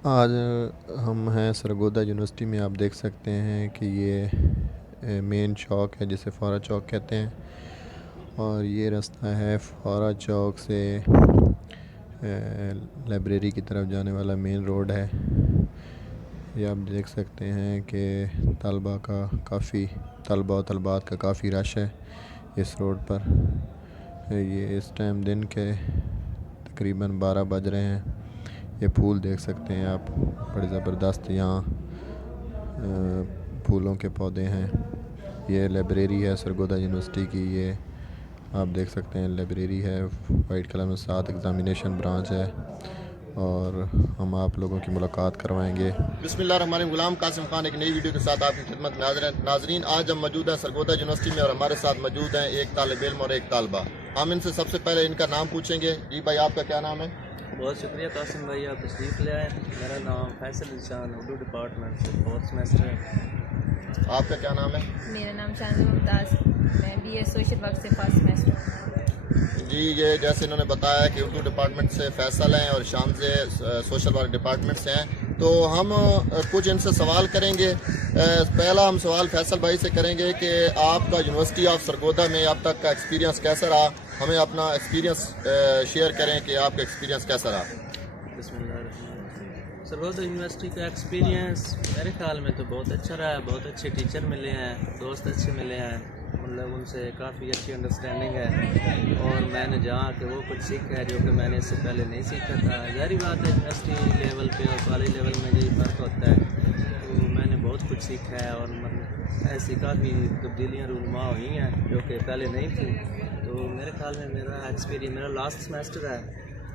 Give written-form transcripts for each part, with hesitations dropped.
आज हम हैं सरगोदा यूनिवर्सिटी में। आप देख सकते हैं कि ये मेन चौक है जिसे फौरा चौक कहते हैं, और ये रास्ता है फौरा चौक से लाइब्रेरी की तरफ जाने वाला मेन रोड है। ये आप देख सकते हैं कि तलबा और तलबात का काफ़ी रश है इस रोड पर। ये इस टाइम दिन के तकरीबन 12 बज रहे हैं। ये फूल देख सकते हैं आप, बड़े ज़बरदस्त यहाँ फूलों के पौधे हैं। ये लाइब्रेरी है सरगोदा यूनिवर्सिटी की। ये आप देख सकते हैं लाइब्रेरी है, वाइट कलर में, साथ एग्ज़ामिनेशन ब्रांच है, और हम आप लोगों की मुलाकात करवाएंगे। बिस्मिल्लाहिर्रहमानिर्रहीम। गुलाम कासिम खान एक नई वीडियो के साथ आपकी खिदमत में हाज़िर हैं। नाजरीन, आज हम मौजूद हैं सरगोदा यूनिवर्सिटी में और हमारे साथ मौजूद हैं एक तालिब इल्म और एक तालबा। हम इनसे सबसे पहले इनका नाम पूछेंगे। जी भाई, आपका क्या नाम है? बहुत शुक्रिया कासिम भाई, आप तशरीफ़ ले आए। मेरा नाम फैसल निशान, उर्दू डिपार्टमेंट से 4th सेमेस्टर है। आपका क्या नाम है? मेरा नाम शानवी मुमताज़, मैं BA सोशल वर्क से 1st सेमेस्टर। जी, ये जैसे इन्होंने बताया कि उर्दू डिपार्टमेंट से फैसल हैं और शान से सोशल वर्क डिपार्टमेंट से हैं, तो हम कुछ इनसे सवाल करेंगे। पहला हम सवाल फैसल भाई से करेंगे कि आपका यूनिवर्सिटी ऑफ सरगोदा में अब तक का एक्सपीरियंस कैसा रहा। हमें अपना एक्सपीरियंस शेयर करें कि आपका एक्सपीरियंस कैसा रहा। बिस्मिल्लाह। सरगोदा यूनिवर्सिटी का एक्सपीरियंस मेरे ख्याल में तो बहुत अच्छा रहा है। बहुत अच्छे टीचर मिले हैं, दोस्त अच्छे मिले हैं, मतलब उनसे काफ़ी अच्छी अंडरस्टैंडिंग है, और मैंने जहाँ कि वो कुछ सीखा है जो कि मैंने इससे पहले नहीं सीखा था। ज़ाहिर बात है, यूनिवर्सिटी लेवल पे और कॉलेज लेवल में यही फ़र्क होता है। तो मैंने बहुत कुछ सीखा है, और मतलब ऐसी काफ़ी तब्दीलियाँ रूनुमा हुई हैं जो कि पहले नहीं थी। तो मेरे ख्याल में मेरा लास्ट सेमेस्टर है,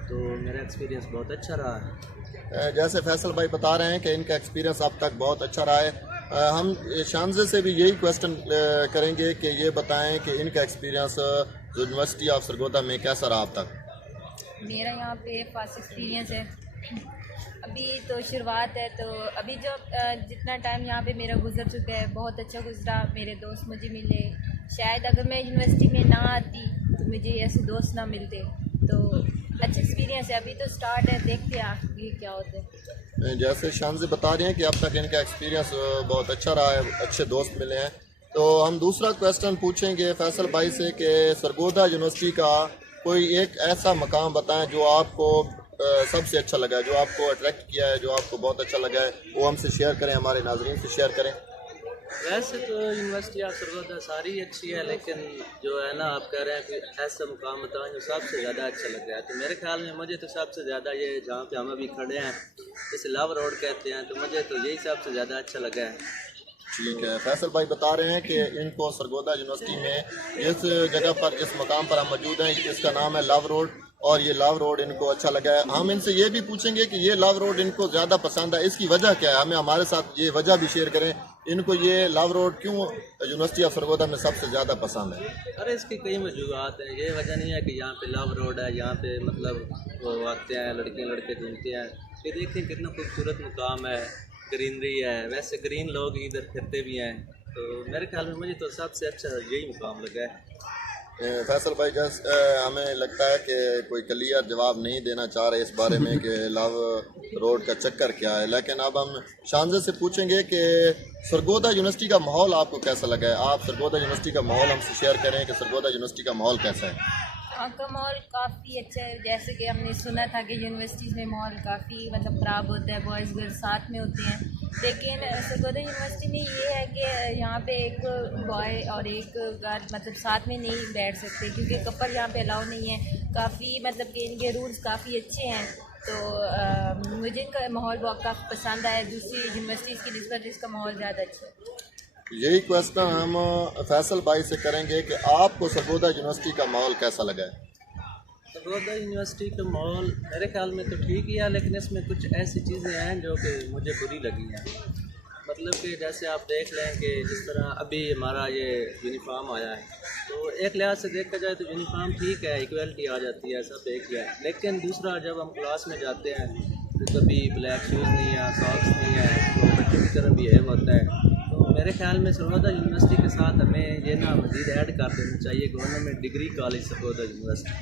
तो मेरा एक्सपीरियंस बहुत अच्छा रहा है। जैसे फैसल भाई बता रहे हैं कि इनका एक्सपीरियंस अब तक बहुत अच्छा रहा है, हम शानजे से भी यही क्वेश्चन करेंगे कि ये बताएं कि इनका एक्सपीरियंस यूनिवर्सिटी ऑफ सरगोदा में कैसा रहा अब तक। मेरा यहाँ पे फर्स्ट एक्सपीरियंस है। अभी तो शुरुआत है, तो अभी जो जितना टाइम यहाँ पे मेरा गुजर चुका है बहुत अच्छा गुजरा। मेरे दोस्त मुझे मिले, शायद अगर मैं यूनिवर्सिटी में ना आती तो मुझे ऐसे दोस्त ना मिलते। तो अच्छा एक्सपीरियंस है, अभी तो स्टार्ट है, देखते हैं आगे क्या होता है। जैसे शान से बता रहे हैं कि अब तक इनका एक्सपीरियंस बहुत अच्छा रहा है, अच्छे दोस्त मिले हैं। तो हम दूसरा क्वेश्चन पूछेंगे फैसल भाई से कि सरगोदा यूनिवर्सिटी का कोई एक ऐसा मकाम बताएं जो आपको सबसे अच्छा लगा है, जो आपको अट्रैक्ट किया है, जो आपको बहुत अच्छा लगा है, वो हमसे शेयर करें, हमारे नाजरीन से शेयर करें। वैसे तो यूनिवर्सिटी ऑफ सरगोदा सारी अच्छी है, लेकिन जो है ना, आप कह रहे हैं कि ऐसा मुकाम बताएं जो सबसे ज़्यादा अच्छा लग रहा है। तो मेरे ख्याल में मुझे तो सबसे ज़्यादा ये जहाँ पे हम अभी खड़े हैं, जैसे लव रोड कहते हैं, तो मुझे तो यही सबसे ज़्यादा अच्छा लगा है। ठीक है, फैसल भाई बता रहे हैं कि इनको सरगोदा यूनिवर्सिटी में इस जगह पर, इस मकाम पर हम मौजूद हैं, इसका नाम है लव रोड, और ये लव रोड इनको अच्छा लगा है। हम इनसे ये भी पूछेंगे कि ये लव रोड इनको ज़्यादा पसंद है, इसकी वजह क्या है। हमें हमारे साथ ये वजह भी शेयर करें, इनको ये लव रोड क्यों यूनिवर्सिटी ऑफ सरगोदा में सबसे ज़्यादा पसंद है। अरे इसकी कई वजूहत हैं। ये वजह नहीं है कि यहाँ पे लव रोड है, यहाँ पे मतलब वो आते हैं लड़के लड़के घूमते हैं। फिर देखिए कितना खूबसूरत मुकाम है, ग्रीनरी है, वैसे ग्रीन लोग इधर फिरते भी हैं। तो मेरे ख्याल में मुझे तो सबसे अच्छा यही मुकाम लगा है। फैसल भाई, हमें लगता है कि कोई क्लियर जवाब नहीं देना चाह रहे इस बारे में कि लव रोड का चक्कर क्या है, लेकिन अब हम शानजे से पूछेंगे कि सरगोदा यूनिवर्सिटी का माहौल आपको कैसा लगा है। आप सरगोदा यूनिवर्सिटी का माहौल हमसे शेयर करें कि सरगोदा यूनिवर्सिटी का माहौल कैसा है। वहाँ का माहौल काफ़ी अच्छा है। जैसे कि हमने सुना था कि यूनिवर्सिटीज़ में माहौल काफ़ी मतलब ख़राब होता है, बॉयज़ गर्ल्स साथ में होते हैं, लेकिन सरगोदा यूनिवर्सिटी में ये है कि यहाँ पे एक बॉय और एक गर्ल मतलब साथ में नहीं बैठ सकते, क्योंकि कपल यहाँ पे अलाउ नहीं है। काफ़ी मतलब कि इनके रूल्स काफ़ी अच्छे हैं। तो मुझे इनका माहौल बहुत काफ़ी पसंद आया। दूसरी यूनिवर्सिटीज़ की निस्बत इसका माहौल ज़्यादा अच्छा है। यही क्वेश्चन हम फैसल भाई से करेंगे कि आपको सरगोदा यूनिवर्सिटी का माहौल कैसा लगा है। सरगोदा यूनिवर्सिटी का माहौल मेरे ख्याल में तो ठीक ही है, लेकिन इसमें कुछ ऐसी चीज़ें हैं जो कि मुझे बुरी लगी हैं। मतलब कि जैसे आप देख लें कि जिस तरह अभी हमारा ये यूनिफॉर्म आया है, तो एक लिहाज से देखा जाए तो यूनिफॉर्म ठीक है, इक्वलिटी आ जाती है, सब एक ही है। लेकिन दूसरा, जब हम क्लास में जाते हैं तो कभी ब्लैक शूज़ नहीं है, सॉक्स नहीं है, तो बच्चों की तरह बिहेव होता है। तो मेरे ख्याल में सरगोदा यूनिवर्सिटी के साथ हमें ये ना मज़ीद ऐड कर देना चाहिए government degree college Sargodha university,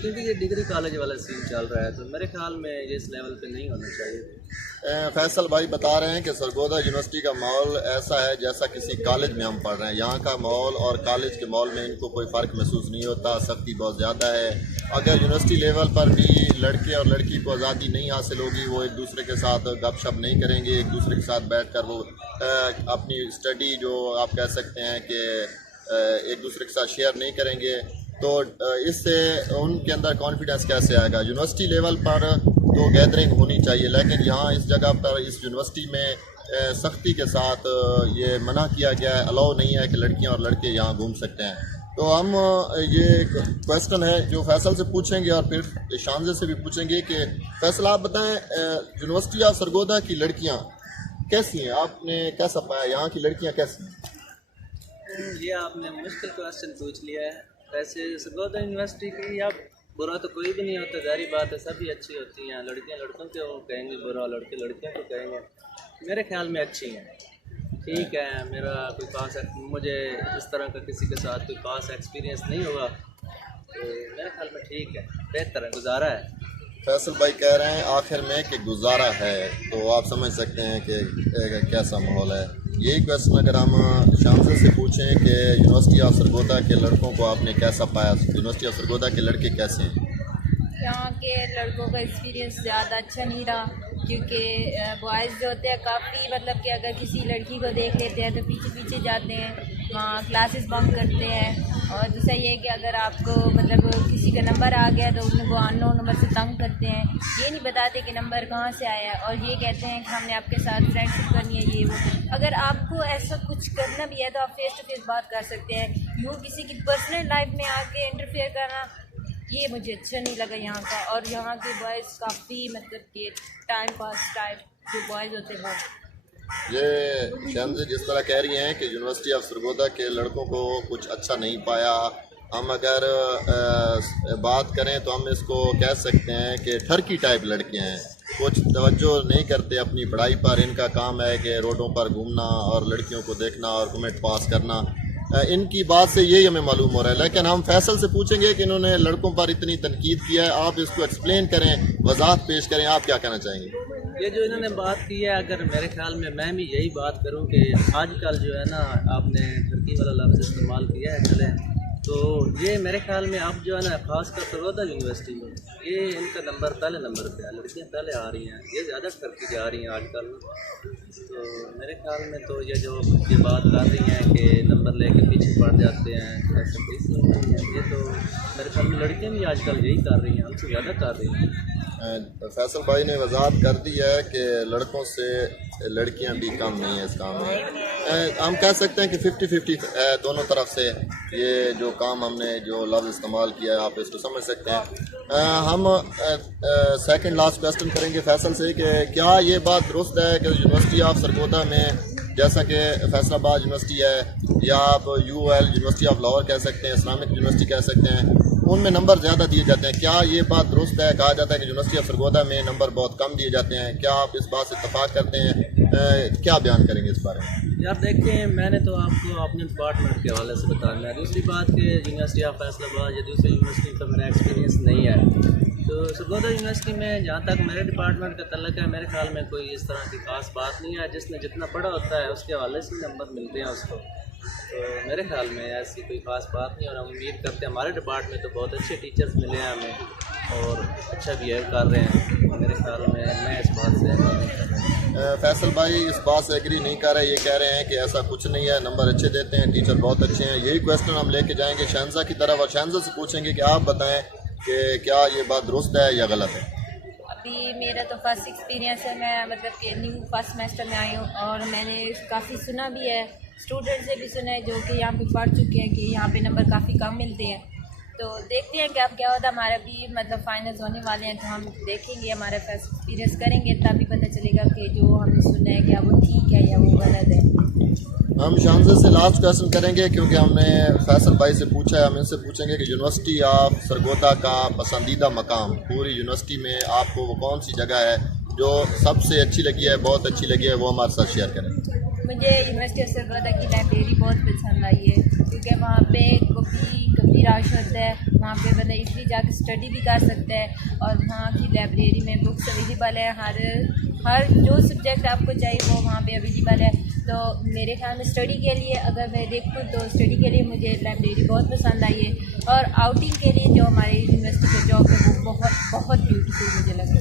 क्योंकि ये डिग्री कॉलेज वाला सीन चल रहा है, तो मेरे ख्याल में ये इस लेवल पे नहीं होना चाहिए। फैसल भाई बता रहे हैं कि सरगोदा यूनिवर्सिटी का माहौल ऐसा है जैसा किसी कॉलेज में हम पढ़ रहे हैं। यहाँ का माहौल और कॉलेज के माहौल में इनको कोई फ़र्क महसूस नहीं होता, सख्ती बहुत ज़्यादा है। अगर यूनिवर्सिटी लेवल पर भी लड़के और लड़की को आज़ादी नहीं हासिल होगी, वो एक दूसरे के साथ गपशप नहीं करेंगे, एक दूसरे के साथ बैठ कर वो अपनी स्टडी जो आप कह सकते हैं कि एक दूसरे के साथ शेयर नहीं करेंगे, तो इससे उनके अंदर कॉन्फिडेंस कैसे आएगा। यूनिवर्सिटी लेवल पर तो गैदरिंग होनी चाहिए, लेकिन यहाँ इस जगह पर इस यूनिवर्सिटी में सख्ती के साथ ये मना किया गया है, अलाउ नहीं है कि लड़कियाँ और लड़के यहाँ घूम सकते हैं। तो हम ये क्वेश्चन है जो फैसल से पूछेंगे और फिर शानजे से भी पूछेंगे कि फैसल आप बताएं, यूनिवर्सिटी ऑफ सरगोदा की लड़कियाँ कैसी हैं, आपने कैसा पाया, यहाँ की लड़कियाँ कैसी हैं? ये आपने मुश्किल क्वेश्चन पूछ लिया है। वैसे सरगोदा यूनिवर्सिटी की अब बुरा तो कोई भी नहीं होता, जारी बात है, सभी अच्छी होती हैं। लड़कियां लड़कों को कहेंगे बुरा, लड़के लड़कियों को कहेंगे। मेरे ख्याल में अच्छी हैं, ठीक है। मेरा कोई खास मुझे इस तरह का किसी के साथ कोई खास एक्सपीरियंस नहीं होगा, तो मेरे ख्याल में ठीक है, बेहतर है, गुजारा है। फैसल भाई कह रहे हैं आखिर में कि गुजारा है, तो आप समझ सकते हैं कि कैसा माहौल है। यही क्वेश्चन अगर हम शामसे से पूछें कि यूनिवर्सिटी ऑफ सरगोदा के लड़कों को आपने कैसा पाया, यूनिवर्सिटी ऑफ सरगोदा के लड़के कैसे हैं? यहाँ के लड़कों का एक्सपीरियंस ज़्यादा अच्छा नहीं रहा, क्योंकि बॉयज़ जो होते हैं काफ़ी मतलब कि अगर किसी लड़की को देख लेते हैं तो पीछे पीछे जाते हैं, वहाँ क्लासेस बंक करते हैं। और दूसरा ये है कि अगर आपको मतलब किसी का नंबर आ गया तो उनको अननोन नंबर से तंग करते हैं, ये नहीं बताते कि नंबर कहाँ से आया है, और ये कहते हैं कि हमने आपके साथ फ्रेंडशिप करनी है, ये वो। अगर आपको ऐसा कुछ करना भी है तो आप फेस टू फेस बात कर सकते हैं, यूँ किसी की पर्सनल लाइफ में आके इंटरफेयर करना ये मुझे अच्छा नहीं लगा यहाँ का। और यहाँ के बॉयज़ काफ़ी मतलब कि टाइम पास टाइप जो बॉयज़ होते हैं वो। ये शानजे जिस तरह कह रही हैं कि यूनिवर्सिटी ऑफ सरगोदा के लड़कों को कुछ अच्छा नहीं पाया, हम अगर बात करें तो हम इसको कह सकते हैं कि ठरकी टाइप लड़के हैं, कुछ तवज्जो नहीं करते अपनी पढ़ाई पर। इनका काम है कि रोडों पर घूमना और लड़कियों को देखना और कमेंट पास करना। इनकी बात से यही हमें मालूम हो रहा है। लेकिन हम फैसल से पूछेंगे कि इन्होंने लड़कों पर इतनी तनकीद किया है, आप इसको एक्सप्लेन करें, वजाहत पेश करें, आप क्या कहना चाहेंगे? ये जो इन्होंने बात की है, अगर मेरे ख्याल में मैं भी यही बात करूं कि आजकल जो है ना आपने ठरकी वाला लफ्ज़ इस्तेमाल किया है चले, तो ये मेरे ख्याल में अब जो है ना खासकर सरगोदा यूनिवर्सिटी में ये इनका नंबर पहले नंबर पे है, लड़कियां पहले आ रही हैं, ये ज़्यादा ठरकी जा रही हैं आजकल। तो मेरे ख्याल में तो ये जो ये बात कर रही हैं कि नंबर लेके पीछे पड़ जाते हैं, ऐसा कोई सीन नहीं है। ये तो मेरे ख्याल में लड़कियाँ भी आजकल यही कर रही हैं, हमसे ज़्यादा कर रही हैं। फैसल भाई ने वजाहत कर दी है कि लड़कों से लड़कियां भी कम नहीं है इस काम में। हम कह सकते हैं कि 50-50 है दोनों तरफ से। ये जो काम हमने जो लफ्ज़ इस्तेमाल किया है आप इसको समझ सकते हैं। हम सेकंड लास्ट क्वेश्चन करेंगे फैसल से कि क्या ये बात दुरुस्त है कि यूनिवर्सिटी ऑफ सरगोदा में जैसा कि फैसलाबाद यूनिवर्सिटी है या आप UL यूनिवर्सिटी ऑफ लाहौर कह सकते हैं, इस्लामिक यूनिवर्सिटी कह सकते हैं, उनमें नंबर ज़्यादा दिए जाते हैं, क्या ये बात दुरुस्त है? कहा जाता है कि यूनिवर्सिटी ऑफ सरगोदा में नंबर बहुत कम दिए जाते हैं, क्या आप इस बात से इत्तफाक करते हैं? क्या बयान करेंगे इस बारे में? यार देखिए, मैंने तो आपको अपने डिपार्टमेंट के हवाले से बताना है। दूसरी बात कि यूनिवर्सिटी ऑफ फैसलाबाद या दूसरी यूनिवर्सिटी का मेरा एक्सपीरियंस नहीं है। तो सरगोदा यूनिवर्सिटी में जहाँ तक मेरे डिपार्टमेंट का तल्लक है, मेरे ख्याल में कोई इस तरह की खास बात नहीं है। जिसने जितना पढ़ा होता है उसके हवाले से नंबर मिलते हैं उसको। तो मेरे ख्याल में ऐसी कोई ख़ास बात नहीं, और हम उम्मीद करते हैं हमारे डिपार्टमेंट में तो बहुत अच्छे टीचर्स मिले हैं हमें और अच्छा बिहेव कर रहे हैं। मेरे ख्याल में मैं इस बात से फैसल भाई इस बात से एग्री नहीं कर रहे, ये कह रहे हैं कि ऐसा कुछ नहीं है, नंबर अच्छे देते हैं, टीचर बहुत अच्छे हैं। यही क्वेश्चन हम लेके जाएंगे शहंजा की तरफ और शहंजा से पूछेंगे कि आप बताएं कि क्या ये बात दुरुस्त है या गलत है। अभी मेरा तो फर्स्ट एक्सपीरियंस है, मैं मतलब कि न्यू फर्स्ट सेमेस्टर में आई हूँ और मैंने काफ़ी सुना भी है, स्टूडेंट से भी सुना है जो कि यहाँ पे पढ़ चुके हैं कि यहाँ पे नंबर काफ़ी कम मिलते हैं। तो देखते हैं कि अब क्या होता है। हमारा भी मतलब फाइनल्स होने वाले हैं, तो हम देखेंगे, हमारा फर्स्ट एक्सपीरियंस करेंगे, तभी पता चलेगा कि जो हमने सुना है क्या वो ठीक है या वो गलत है। हम शानजे से लास्ट क्वेश्चन करेंगे क्योंकि हमने फैसल भाई से पूछा है, हम इनसे पूछेंगे कि यूनिवर्सिटी ऑफ सरगोदा का पसंदीदा मकाम पूरी यूनिवर्सिटी में आपको वो कौन सी जगह है जो सबसे अच्छी लगी है, बहुत अच्छी लगी है, वो हमारे साथ शेयर करें। मुझे यूनिवर्सिटी ऑफ सरगोदा की लाइब्रेरी बहुत पसंद आई है, क्योंकि वहाँ पे कभी रश होता है, वहाँ पे बंदा इजली जाकर स्टडी भी कर सकता है। और वहाँ की लाइब्रेरी में बुक्स अवेलेबल है, हर जो सब्जेक्ट आपको चाहिए वो वहाँ पे अवेलेबल है। तो मेरे ख्याल में स्टडी के लिए अगर मैं देखूँ तो स्टडी के लिए मुझे लाइब्रेरी बहुत पसंद आई है। और आउटिंग के लिए जो हमारी यूनिवर्सिटी का जॉब है वो बहुत ब्यूटीफुल मुझे लगा।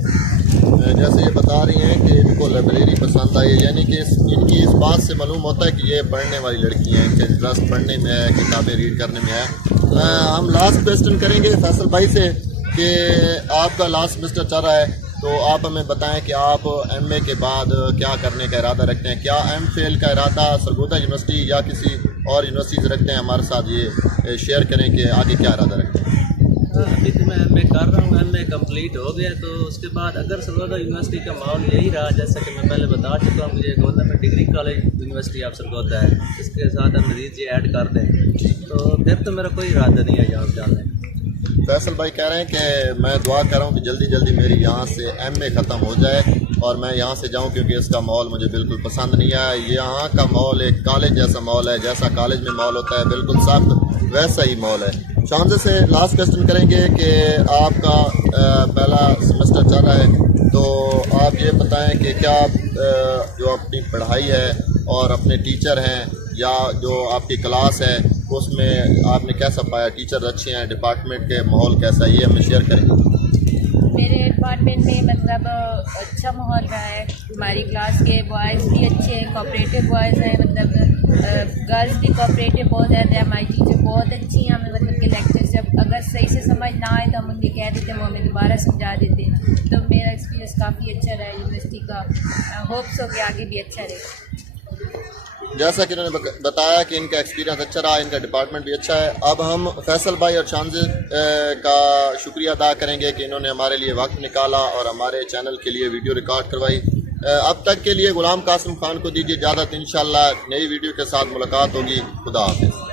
जैसे ये बता रही हैं कि इनको लाइब्रेरी पसंद आई है, यानी कि इनकी इस बात से मालूम होता है कि ये पढ़ने वाली लड़की हैं, इनके इंटरेस्ट पढ़ने में है, किताबें रीड करने में है। हम लास्ट क्वेश्चन करेंगे फैसल भाई से कि आपका लास्ट सेमेस्टर चल रहा है, तो आप हमें बताएं कि आप एमए के बाद क्या करने का इरादा रखते हैं। क्या एमफिल का इरादा सरगोदा यूनिवर्सिटी या किसी और यूनिवर्सिटी से रखते हैं? हमारे साथ ये शेयर करें कि आगे क्या इरादा रखते हैं। अभी तो मैं एमए कर रहा हूँ, एमए कंप्लीट हो गया, तो उसके बाद अगर सरगोदा यूनिवर्सिटी का माहौल यही रहा जैसा कि मैं पहले बता चुका हूँ, मुझे government degree college university of Sargodha है, इसके साथ हम मरीज ये ऐड कर दें, तो फिर तो मेरा कोई इरादा नहीं है यहाँ जाने। फैसल भाई कह रहे हैं कि मैं दुआ कर रहा हूँ कि जल्दी जल्दी मेरी यहाँ से एमए ख़त्म हो जाए और मैं यहाँ से जाऊँ, क्योंकि इसका माहौल मुझे बिल्कुल पसंद नहीं आया। यहाँ का माहौल एक कॉलेज जैसा माहौल है, जैसा कॉलेज में माहौल होता है बिल्कुल सख्त वैसा ही माहौल है। शानजे से लास्ट क्वेश्चन करेंगे कि आपका पहला सेमेस्टर चल रहा है, तो आप ये बताएं कि क्या आप जो अपनी पढ़ाई है और अपने टीचर हैं या जो आपकी क्लास है उसमें आपने कैसा पाया? टीचर अच्छे हैं, डिपार्टमेंट के माहौल कैसा है, ये हमें शेयर करेंगे। मेरे डिपार्टमेंट में मतलब अच्छा माहौल रहा है। हमारी क्लास के बॉयज़ भी अच्छे हैं, कोऑपरेटिव बॉयज़ हैं, मतलब गर्ल्स भी कोऑपरेटिव बहुत ज़्यादा है। हमारी टीचर बहुत अच्छी हैं, हमें मतलब कि लेक्चर्स जब अगर सही से समझ ना आए तो हम उन्हें कह देते हैं, वो हमें दोबारा समझा देते हैं। तो मेरा एक्सपीरियंस काफ़ी अच्छा रहा है यूनिवर्सिटी का, होप्स हो कि आगे भी अच्छा रहे। जैसा कि इन्होंने बताया कि इनका एक्सपीरियंस अच्छा रहा, इनका डिपार्टमेंट भी अच्छा है। अब हम फैसल भाई और शानजे का शुक्रिया अदा करेंगे कि इन्होंने हमारे लिए वक्त निकाला और हमारे चैनल के लिए वीडियो रिकॉर्ड करवाई। अब तक के लिए गुलाम कासिम खान को दीजिए इजाज़त, इंशाल्लाह नई वीडियो के साथ मुलाकात होगी। खुदा हाफिज़।